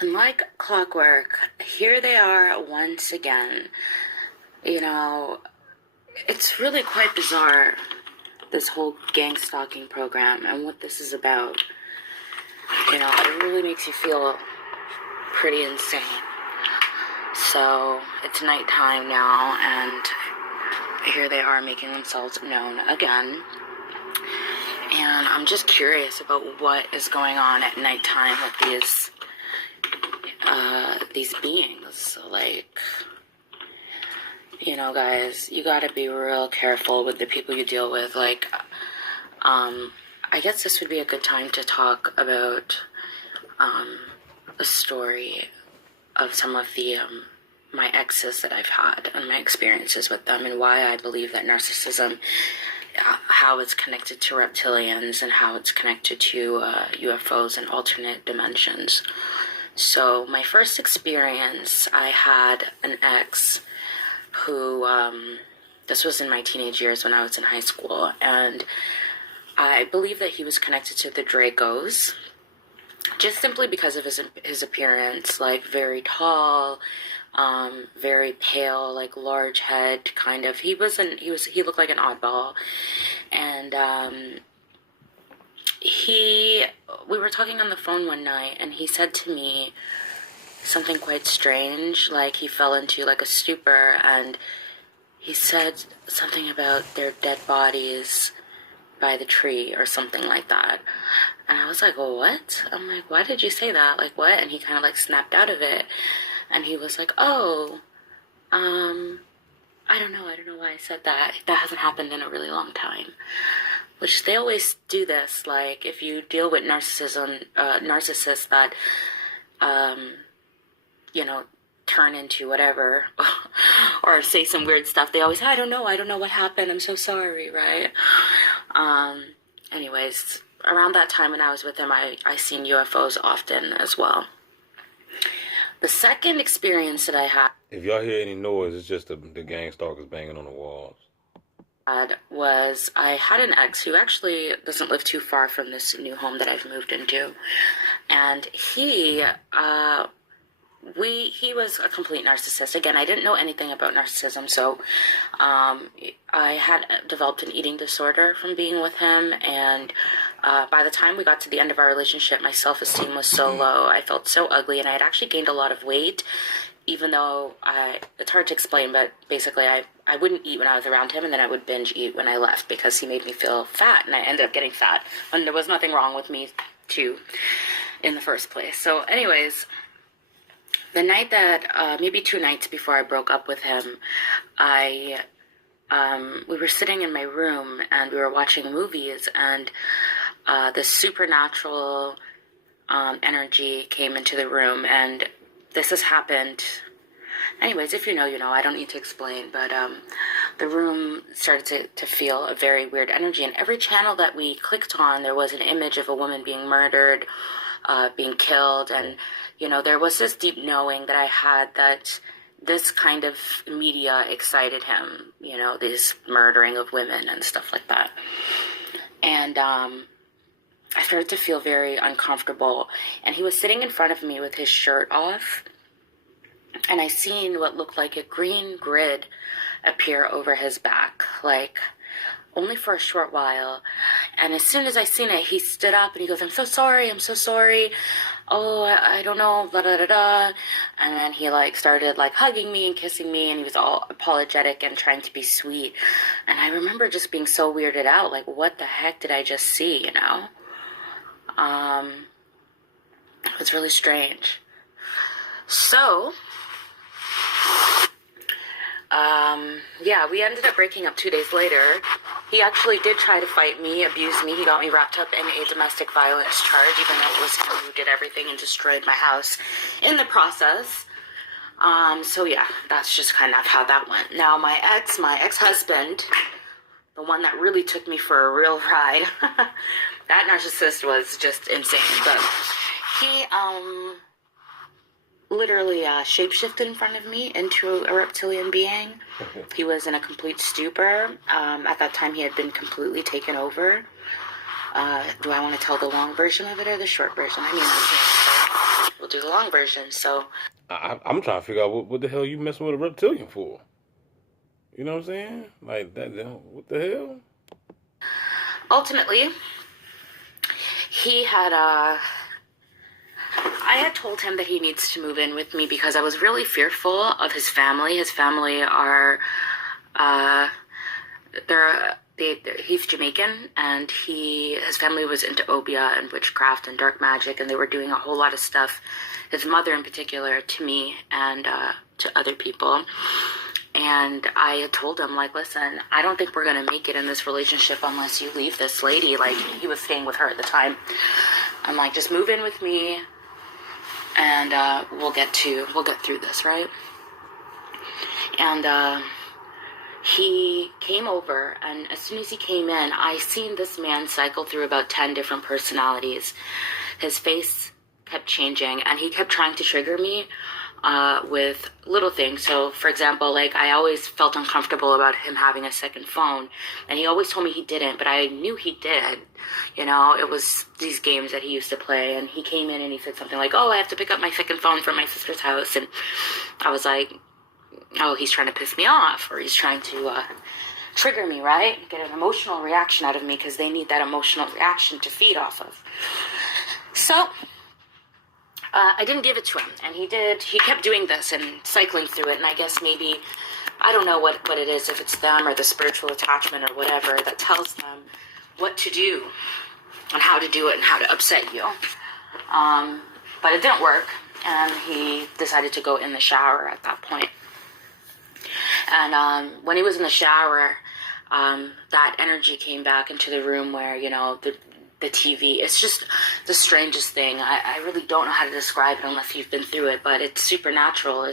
And like clockwork, here they are once again. You know, it's really quite bizarre, this whole gang stalking program and what this is about. It really makes you feel pretty insane. So, it's nighttime now, and here they are making themselves known again. And I'm just curious about what is going on at nighttime with these beings. Like, guys, you gotta be real careful with the people you deal with. Like, I guess this would be a good time to talk about a story of some of the my exes that I've had and my experiences with them, and why I believe that narcissism, how it's connected to reptilians and how it's connected to UFOs and alternate dimensions. So my first experience, I had an ex who, this was in my teenage years when I was in high school, and I believe that he was connected to the Dracos, just simply because of his appearance, like very tall, very pale, like large head, kind of. He looked like an oddball, and we were talking on the phone one night, and he said to me something quite strange, like he fell into like a stupor, and he said something about their dead bodies by the tree or something like that. And I was like, well, what? I'm like, why did you say that? Like, what? And he kind of like snapped out of it. And he was like, oh, I don't know why I said that. That hasn't happened in a really long time. Which they always do this. Like, if you deal with narcissists that, turn into whatever, or say some weird stuff, they always, I don't know what happened, I'm so sorry, right? Anyways, around that time when I was with him, I seen UFOs often as well. The second experience that I had... If y'all hear any noise, it's just the gang stalkers banging on the walls. Was I had an ex who actually doesn't live too far from this new home that I've moved into. And he was a complete narcissist. Again, I didn't know anything about narcissism, so I had developed an eating disorder from being with him, and by the time we got to the end of our relationship, my self-esteem was so low. I felt so ugly, and I had actually gained a lot of weight, even though it's hard to explain, but basically I wouldn't eat when I was around him, and then I would binge eat when I left because he made me feel fat, and I ended up getting fat when there was nothing wrong with me, too, in the first place. So anyways, the night that, maybe 2 nights before I broke up with him, we were sitting in my room and we were watching movies, and this supernatural energy came into the room, and this has happened. Anyways, if you know, you know, I don't need to explain, but the room started to feel a very weird energy, and every channel that we clicked on, there was an image of a woman being murdered, being killed, and there was this deep knowing that I had that this kind of media excited him, this murdering of women and stuff like that. And I started to feel very uncomfortable. And he was sitting in front of me with his shirt off, and I seen what looked like a green grid appear over his back, like only for a short while. And as soon as I seen it, he stood up and he goes, I'm so sorry. Oh, I don't know, blah, blah, blah, blah. And then he started hugging me and kissing me, and he was all apologetic and trying to be sweet. And I remember just being so weirded out, like, what the heck did I just see, It was really strange. So, yeah, we ended up breaking up 2 days later. He actually did try to fight me, abuse me. He got me wrapped up in a domestic violence charge, even though it was him who did everything and destroyed my house in the process. So yeah, that's just kind of how that went. Now, my ex-husband, the one that really took me for a real ride, that narcissist was just insane. But he, literally shapeshifted in front of me into a reptilian being. He was in a complete stupor. At that time, he had been completely taken over. Do I want to tell the long version of it or the short version? I mean, we'll do the long version. So I'm trying to figure out what the hell you messing with a reptilian for. You know what I'm saying? Like that. What the hell? ultimately, he had I had told him that he needs to move in with me because I was really fearful of his family. His family are, uh, he's Jamaican, and his family was into obeah and witchcraft and dark magic, and they were doing a whole lot of stuff. His mother, in particular, to me and to other people. And I had told him, like, listen, I don't think we're going to make it in this relationship unless you leave this lady. Like, he was staying with her at the time. I'm like, just move in with me, and we'll get through this, right? And he came over, and as soon as he came in, I seen this man cycle through about 10 different personalities. His face kept changing, and he kept trying to trigger me with little things. So, for example, like, I always felt uncomfortable about him having a second phone, and he always told me he didn't, but I knew he did. You know, it was these games that he used to play, and he came in and he said something like, oh, I have to pick up my second phone from my sister's house, and I was like, oh, he's trying to piss me off, or he's trying to trigger me, right? Get an emotional reaction out of me, because they need that emotional reaction to feed off of. So I didn't give it to him, and he kept doing this and cycling through it, and I guess maybe, I don't know what it is, if it's them or the spiritual attachment or whatever that tells them what to do and how to do it and how to upset you. But it didn't work, and he decided to go in the shower at that point. And when he was in the shower, that energy came back into the room where, you know, the TV, it's just the strangest thing. I really don't know how to describe it unless you've been through it, but it's supernatural.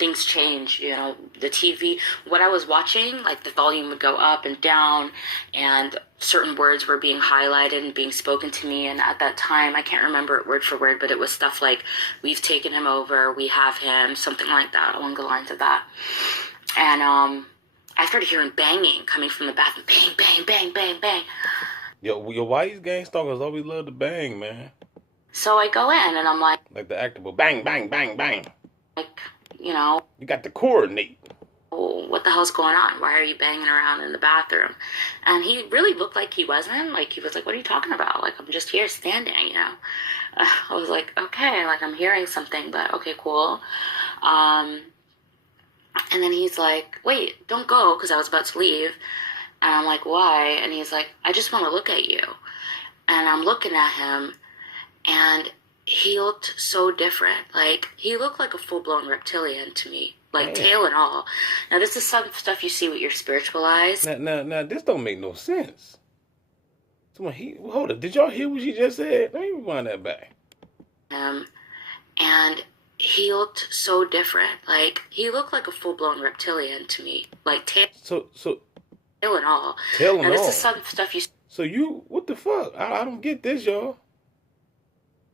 Things change, you know, the TV, what I was watching, like the volume would go up and down, and certain words were being highlighted and being spoken to me, and at that time, I can't remember it word for word, but it was stuff like, we've taken him over, we have him, something like that, along the lines of that. And I started hearing banging coming from the bathroom, bang, bang, bang, bang, bang. Yo, why these gang stalkers always love to bang, man? So I go in and I'm like the actor, bang, bang, bang, bang. Like, you know, you got to coordinate. Oh, what the hell's going on? Why are you banging around in the bathroom? And he really looked like he wasn't. Like, he was like, what are you talking about? Like, I'm just here standing, you know. I was like, okay, like, I'm hearing something, but okay, cool. And then he's like, wait, don't go, because I was about to leave. And I'm like, why? And he's like, I just want to look at you. And I'm looking at him, and he looked so different. Like, he looked like a full-blown reptilian to me. Like, tail and all. Now, this is some stuff you see with your spiritual eyes. Now, this don't make no sense. Hold up. Did y'all hear what she just said? Let me rewind that back. And he looked so different. Like, he looked like a full-blown reptilian to me. Like, tail and all. Tail and all. Now, this is some stuff you... So what the fuck? I don't get this, y'all.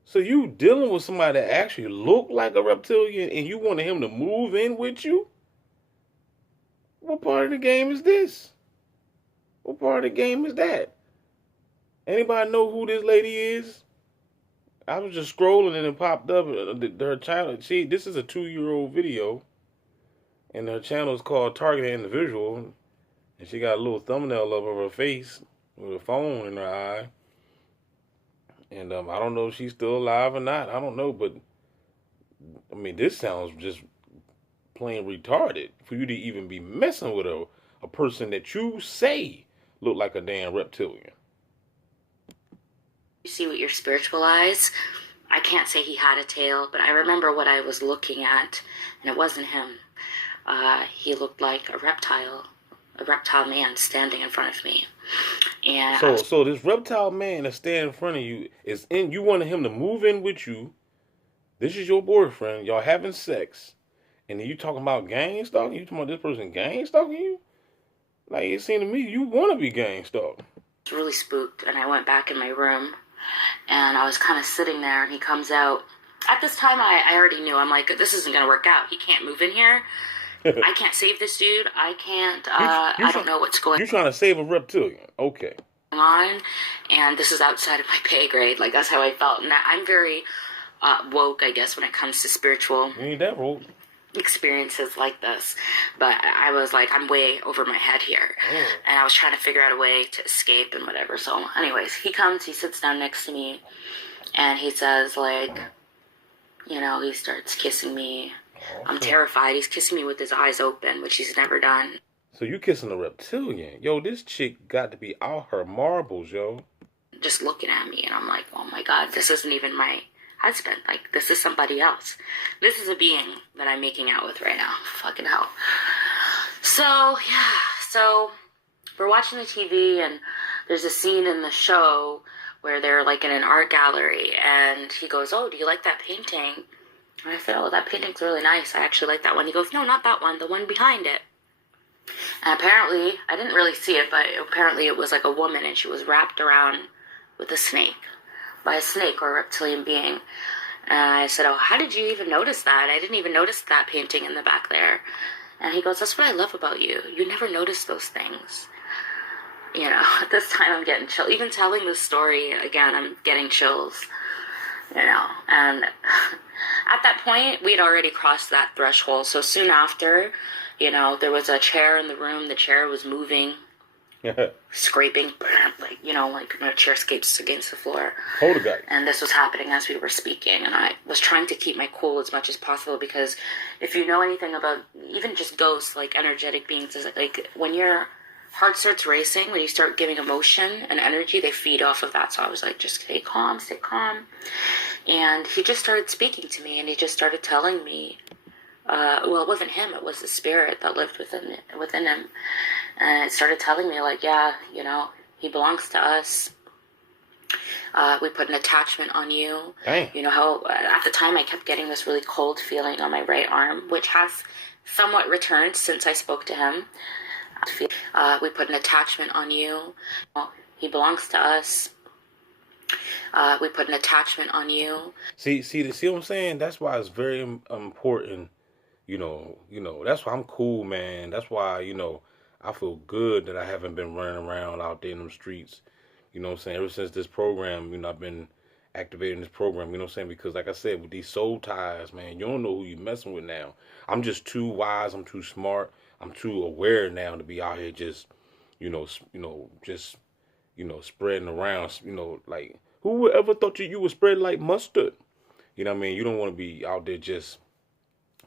So you dealing with somebody that actually looked like a reptilian and you wanted him to move in with you? What part of the game is this? What part of the game is that? Anybody know who this lady is? I was just scrolling and it popped up. Her channel, this is a 2-year-old video. And her channel is called Targeted Individual. And she got a little thumbnail of her face with a phone in her eye. And I don't know if she's still alive or not. I don't know, but I mean, this sounds just plain retarded for you to even be messing with a person that you say look like a damn reptilian. You see with your spiritual eyes, I can't say he had a tail, but I remember what I was looking at, and it wasn't him. He looked like a reptile man standing in front of me. And so this reptile man that's standing in front of you you wanted him to move in with you. This is your boyfriend. Y'all having sex. And then you talking about gang stalking? You talking about this person gang stalking you? Like, it seemed to me you want to be gang stalked. I was really spooked, and I went back in my room, and I was kind of sitting there, and he comes out. At this time, I already knew. I'm like, this isn't going to work out. He can't move in here. I can't save this dude. I can't, I don't know what's going on. You're trying to save a reptilian. Okay. On, and this is outside of my pay grade. Like, that's how I felt. And I'm very woke, I guess, when it comes to spiritual You ain't that woke. experiences like this. But I was like, I'm way over my head here. Oh. And I was trying to figure out a way to escape and whatever. So anyways, he comes, he sits down next to me, and he says, like, you know, he starts kissing me. I'm terrified. He's kissing me with his eyes open, which he's never done. So you kissing a reptilian. Yo, this chick got to be out her marbles, yo. Just looking at me, and I'm like, oh my God, this isn't even my husband. Like, this is somebody else. This is a being that I'm making out with right now. Fucking hell. So, yeah. So, we're watching the TV, and there's a scene in the show where they're, like, in an art gallery, and he goes, oh, do you like that painting? And I said, oh, that painting's really nice. I actually like that one. He goes, no, not that one. The one behind it. And apparently, I didn't really see it, but apparently it was like a woman, and she was wrapped around with a snake, by a snake or a reptilian being. And I said, oh, how did you even notice that? I didn't even notice that painting in the back there. And he goes, that's what I love about you. You never notice those things. You know, at this time I'm getting chills. Even telling this story again, I'm getting chills. You know, and at that point, we had already crossed that threshold. So soon after, you know, there was a chair in the room. The chair was moving, scraping, like, you know, like when a chair scrapes against the floor. Hold a guy. And this was happening as we were speaking. And I was trying to keep my cool as much as possible, because if you know anything about even just ghosts, like energetic beings, is like when your heart starts racing, when you start giving emotion and energy, they feed off of that. So I was like, just stay calm, stay calm. And he just started speaking to me, and he just started telling me, well, it wasn't him, it was the spirit that lived within him. And it started telling me, like, yeah, you know, he belongs to us. We put an attachment on you. Dang. You know how at the time I kept getting this really cold feeling on my right arm, which has somewhat returned since I spoke to him. We put an attachment on you. He belongs to us. We put an attachment on you. See what I'm saying? That's why it's very important. You know, that's why I'm cool, man. That's why, you know, I feel good that I haven't been running around out there in them streets. You know what I'm saying? Ever since this program, you know, I've been activating this program, you know what I'm saying? Because like I said, with these soul ties, man, you don't know who you're messing with now. I'm just too wise, I'm too smart, I'm too aware now to be out here just, spreading around, like, who would ever thought you would spread like mustard? You know what I mean? You don't want to be out there just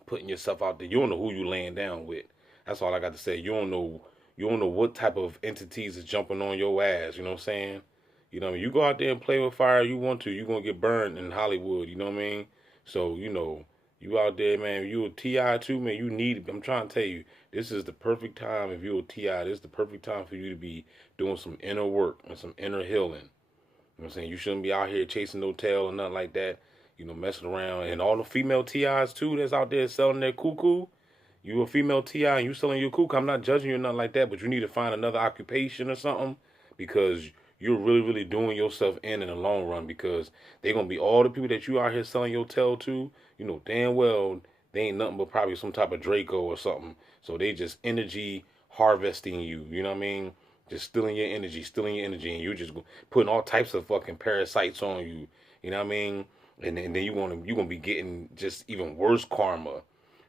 putting yourself out there. You don't know who you laying down with. That's all I got to say. You don't know what type of entities is jumping on your ass. You know what I'm saying? You know what I mean? You go out there and play with fire you want to, you're going to get burned in Hollywood. You know what I mean? So, you know, you out there, man, you a T.I. too, man, you need it. I'm trying to tell you, this is the perfect time. If you're a T.I., this is the perfect time for you to be doing some inner work and some inner healing. You know what I'm saying? You shouldn't be out here chasing no tail or nothing like that. You know, messing around. And all the female T.I.s too that's out there selling their cuckoo. You a female T.I. and you selling your cuckoo. I'm not judging you or nothing like that, but you need to find another occupation or something, because you're really, really doing yourself in the long run, because they're going to be all the people that you out here selling your tail to, you know damn well they ain't nothing but probably some type of Draco or something. So they just energy harvesting you, you know what I mean? Just stealing your energy, and you just putting all types of fucking parasites on you, you know what I mean? And then you're gonna be getting just even worse karma.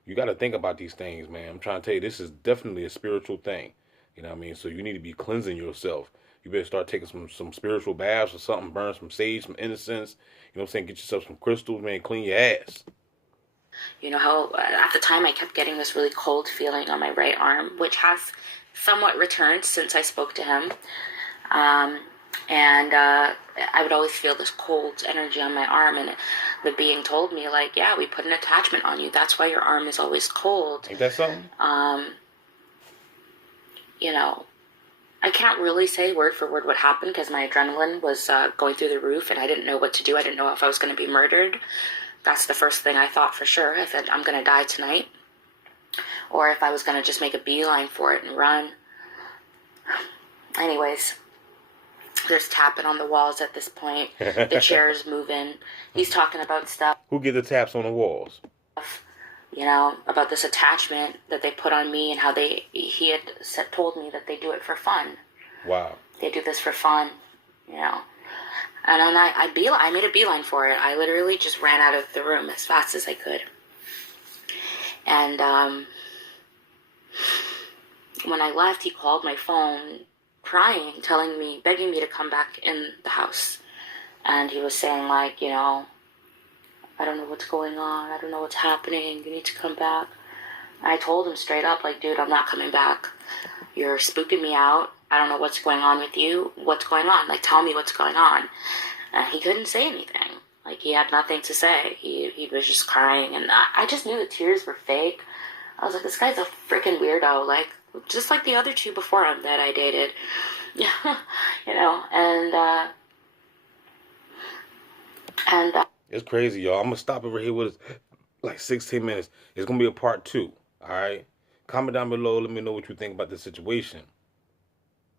You got to think about these things, man. I'm trying to tell you, this is definitely a spiritual thing. You know what I mean? So you need to be cleansing yourself. You better start taking some spiritual baths or something, burn some sage, some incense. You know what I'm saying? Get yourself some crystals, man. Clean your ass. You know how at the time I kept getting this really cold feeling on my right arm, which has somewhat returned since I spoke to him. And I would always feel this cold energy on my arm, and the being told me, like, yeah, we put an attachment on you. That's why your arm is always cold. Ain't that something? You know, I can't really say word for word what happened, because my adrenaline was going through the roof, and I didn't know what to do. I didn't know if I was going to be murdered. That's the first thing I thought for sure. I said, I'm going to die tonight. Or if I was going to just make a beeline for it and run. Anyways, there's tapping on the walls at this point. The chair's moving. He's talking about stuff. Who get the taps on the walls? You know, about this attachment that they put on me, and how he had told me that they do it for fun. Wow. They do this for fun, you know. And then I made a beeline for it. I literally just ran out of the room as fast as I could. And when I left, he called my phone crying, telling me, begging me to come back in the house. And he was saying, like, you know, I don't know what's going on. I don't know what's happening. You need to come back. I told him straight up, like, dude, I'm not coming back. You're spooking me out. I don't know what's going on with you. What's going on? Like, tell me what's going on. And he couldn't say anything. Like, he had nothing to say. He was just crying. And I just knew the tears were fake. I was like, this guy's a freaking weirdo. Like, just like the other two before him that I dated. You know, and It's crazy, y'all. I'm going to stop over here with like 16 minutes. It's going to be a part 2. All right? Comment down below. Let me know what you think about this situation.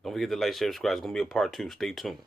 Don't forget to like, share, subscribe. It's going to be a part 2. Stay tuned.